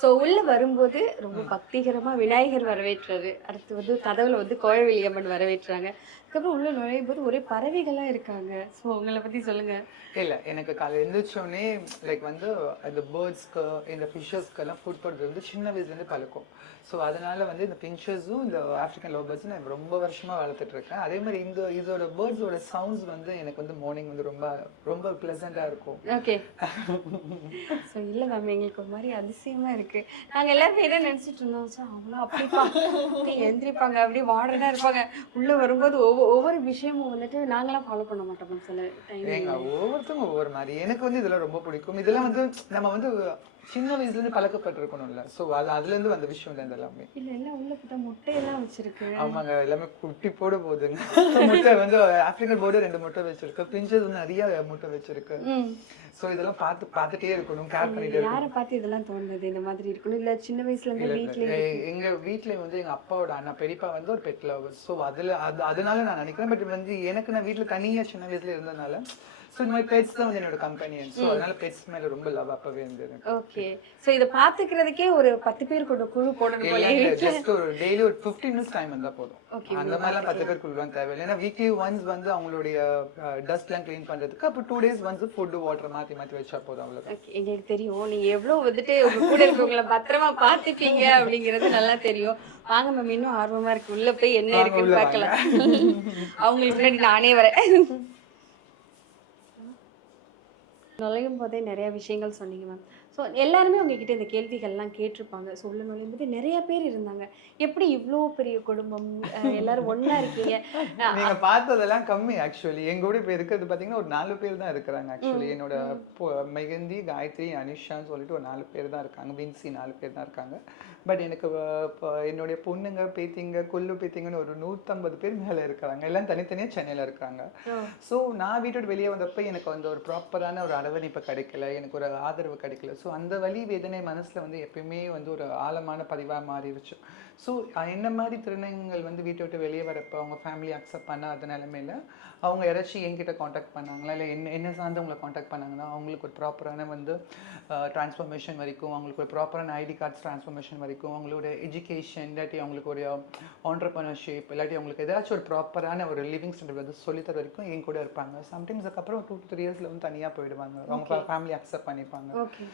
So உள்ள வரும்போது ரொம்ப பக்திகரமா விநாயகர் வரவேற்றாரு. அடுத்து வந்து கதவுல வந்து கோழவிழி அம்மன் வரவேற்றாங்க. அதுக்கப்புறம் உள்ள நுழையும்போது ஒரே பறவைகளா இருக்காங்க. ஸோ உங்கள பத்தி சொல்லுங்க. இல்ல. எனக்கு காலைல எந்திரிச்சோனே லைக் வந்து இந்த பேர்ட்ஸ்க்கு, இந்த ஃபிஷஸ்க்கெல்லாம் ஃபுட் போடுறது வந்து சின்ன வயசுலேருந்து பழக்கம். ஸோ அதனால வந்து இந்த ஃபின்ச்சஸும், இந்த ஆஃப்ரிக்கன் லவ் பேர்ட்ஸும் நான் ரொம்ப வருஷமா வளர்த்துட்டு இருக்கேன். அதே மாரி இதோட பேர்ட்ஸோட சவுண்ட்ஸ் வந்து எனக்கு வந்து மார்னிங் வந்து ரொம்ப ரொம்ப ப்ளசன்ட்டா இருக்கும். ஓகே. ஸோ இல்ல மேம் எங்களுக்கு ஒரு மாரி அதிசயமா இருக்கு. நாங்க எல்லாருமே என்ன நெனச்சுட்டு இருந்தோம், ச்ச அவங்களாம் அப்படிப்பா அப்படியே எந்திரிப்பாங்க, அப்படியே மாடர்னா இருப்பாங்க. உள்ள வரும்போது ஒவ்வொரு விஷயமும் வந்துட்டு நாங்கலாம் ஃபாலோ பண்ண மாட்டோம் மேம் சில ஏங்க டைமிங்ல. ஒவ்வொருத்தவங்க ஒவ்வொரு மாரி. எனக்கு வந்து இதெல்லாம் ரொம்ப பிடிக்கும். இதெல்லாம் வந்து நம்ம வந்து சின்ன வயசுலேருந்து பழக்கப்பட்டிருக்கணும்ல. ஸோ அதுலேருந்து வந்த விஷயம் தான் இது எல்லாமே. இல்ல எல்லாம் உள்ள பார்த்தா முட்டையெல்லாம் வச்சிருக்கு. ஆமாங்க. எல்லாமே குட்டி போட போகுதுங்க. முட்டை வந்து ஆஃப்ரிக்கன் பேர்டு 2 முட்டை வச்சிருக்கு. பிஞ்சஸ் வந்து நெறைய முட்டை வச்சிருக்கு. ம். ஸோ இதெல்லாம் பார்த்துட்டே இருக்கணும். கேர் பண்ணிட்டே யார இருக்கணும். பார்த்து இதெல்லாம் தோணுது? இந்த மாதிரி இருக்கணும். இல்ல சின்ன வயசுல இல்ல, இருந்தே இல்ல. வீட்லயே இருக்கு. எங்க வீட்ல வந்து எங்க அப்பாவோட அண்ணா பெரியப்பா வந்து ஒரு பெட் லவர். ஸோ அதனால நான் நினைக்கிறேன். பட் வந்து எனக்கு நான் வீட்ல தனியா சின்ன வயசுல இருந்ததுனால, ஸோ இந்த மாதிரி பெட்ஸ் தான் வந்து என்னோட கம்பெனியன். ஸோ அதனால பெட்ஸ் மேல ரொம்ப லவ் அப்பவே இருந்தது எனக்கு. ஓகே. சோ இத பாத்துக்கிறதுக்கே ஒரு 10 பேர் கொண்ட குழு போடணும் போலயே இல்லங்க. வீட்ல. ஜஸ்ட் ஒரு டெய்லி ஒரு 15 மினிட்ஸ் டைம் வந்தா போதும். ஓகே. அந்த மாதிரிலாம் 10 பேர் குழுலாம் தேவையில்ல. ஏன்னா வீக்லி ஒன்ஸ் வந்து அவங்களுடைய டஸ்ட்லாம் கிளீன் பண்றதுக்கு அப்போ 2 டேஸ் ஒன்ஸ் ஃபுட் வாட்டர் மாத்தி மாத்தி வச்சா போதும் அவ்வளவுதான். ஓகே. எங்களுக்கு தெரியும். நீங்க எவ்வளவு வந்துட்டு உங்க கூட இருக்கவங்கள பத்திரமா பாத்துப்பீங்க அப்படிங்கிறது நல்லா தெரியும். வாங்க மேம் இன்னும் ஆர்வமா இருக்கு. உள்ள போய் என்ன வாங்க உள்ள இருக்குன்னு வாங்க. பார்க்கலாம். அவங்களுக்கு முன்னாடி நானே வரேன். நுழையும் போதே நிறைய விஷயங்கள் சொன்னீங்க மேம். ஸோ எல்லாருமே உங்ககிட்ட இந்த கேள்விகள்லாம் கேட்டிருப்பாங்க. ஸோ உள்ள நுழையும் போது நிறைய பேர் இருந்தாங்க. எப்படி இவ்ளோ பெரிய குடும்பம்? எல்லாரும் ஒண்ணா இருக்கீங்க. அ நீங்க பார்த்ததெல்லாம் கம்மி ஆக்சுவலி. எங்க கூட இப்ப இருக்கிறது பாத்தீங்கன்னா ஒரு 4 பேர் தான் இருக்கிறாங்க ஆக்சுவலி. என்னோட மெகந்தி, காயத்ரி, அனிஷான்னு சொல்லிட்டு ஒரு 4 பேர் தான் இருக்காங்க. வின்சி 4 பேர் தான் இருக்காங்க. பட் எனக்கு என்னுடைய பொண்ணுங்க, பேத்திங்க, கொள்ளு பேத்திங்கன்னு ஒரு 150 பேர் மேல இருக்கிறாங்க. எல்லாம் தனித்தனியா சென்னையில இருக்காங்க. ஸோ நான் வீட்டை விட்டு வெளியே வந்தப்ப எனக்கு வந்து ஒரு ப்ராப்பரான ஒரு அரவணைப்பு கிடைக்கல. எனக்கு ஒரு ஆதரவு கிடைக்கல. ஸோ அந்த வலி வேதனை மனசுல வந்து எப்பயுமே வந்து ஒரு ஆழமான பதிவா மாறிடுச்சு. ஸோ என்ன மாதிரி திருநங்கைகள் வந்து வீட்டை விட்டு வெளியே வரப்போ அவங்க ஃபேமிலி அக்செப்ட் பண்ணாத நிலைமையில அவங்க யாராச்சும் என்கிட்ட காண்டாக்ட் பண்ணாங்களா, இல்லை என்ன சார்ந்தவங்களை காண்டாக்ட் பண்ணாங்கன்னா அவங்களுக்கு ஒரு ப்ராப்பரான வந்து ட்ரான்ஸ்ஃபர்மேஷன் வரைக்கும், அவங்களுக்கு ஒரு ப்ராப்பரான ஐடி கார்ட்ஸ் ட்ரான்ஸ்ஃபர்மேஷன் வரைக்கும், அவங்களோட எஜுகேஷன், இல்லாட்டி அவங்களுக்கு ஒரு ஆண்டர்ப்ரனர்ஷிப், இல்லாட்டி அவங்களுக்கு ஏதாச்சும் ஒரு ப்ராப்பரான ஒரு லிவிங் ஸ்டாண்டர்ட் வந்து சொல்லித்தர வரைக்கும் என் கூட இருப்பாங்க. சம்டைம்ஸ் அதுக்கப்புறம் 2 to 3 இயர்ஸில் வந்து தனியாக போயிடுவாங்க. அவங்க ஃபேமிலி அக்செப்ட் பண்ணிப்பாங்க. ஓகே.